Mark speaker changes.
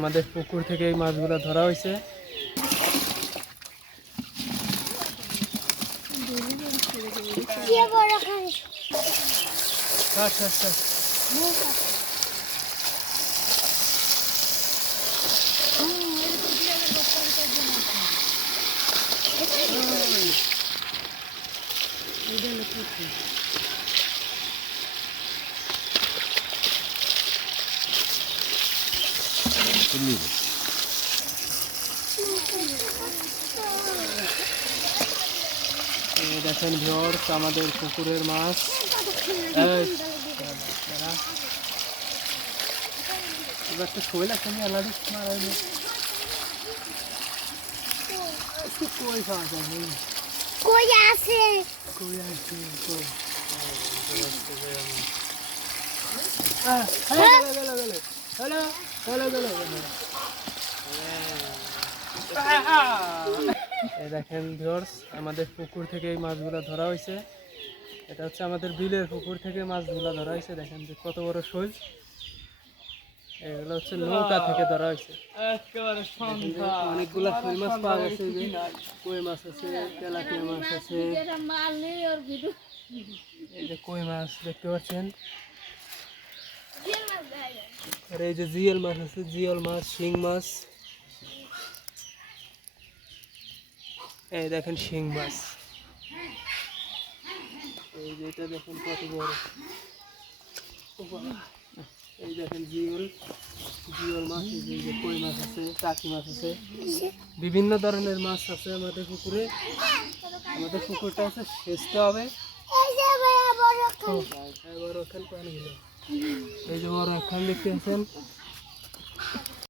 Speaker 1: আমাদের পুকুর থেকে এই মাছগুলো ধরা হয়েছে। ছাড়, ছাড়, ছাড়। দেখেন ভিওর্স আমাদের পুকুরের মাছ। এবার তো শৈল আছে আলাদা মারা কই খাওয়া যায়?
Speaker 2: কই আছে
Speaker 1: কই আছে, কই? গেলো। হ্যালো, হ্যালো, গেলো। এই দেখেন ভিউয়ার্স আমাদের পুকুর থেকে এই মাছগুলো ধরা হয়েছে। এটা হচ্ছে আমাদের বিলের পুকুর থেকে মাছগুলো ধরা হয়েছে। দেখেন যে কত বড় শোল। এগুলো হচ্ছে নৌকা থেকে ধরা হয়েছে। অনেকগুলা শোল মাছ পাওয়া গেছে যে কই মাছ আছে তেলাপিয়া মাছ আছে। এই যে কই মাছ দেখতে পাচ্ছেন আর এই যে জিয়েল মাছ আছে জিয়ল মাছ, শিং মাছ। এই দেখেন শিং মাছ। এই যে এটা দেখুন কত বড়। এই দেখেন জিওল। জিওল মাছ, এই যে- কই মাছ আছে, টাকি মাছ আছে। বিভিন্ন ধরনের মাছ আছে আমাদের পুকুরে। আমাদের পুকুরটা আছে, সেচতে হবে।
Speaker 2: এই যে ভাইয়া বড়
Speaker 1: তো এবার ওখান পানি গেল এই যে বড় এখান দেখতে আছেন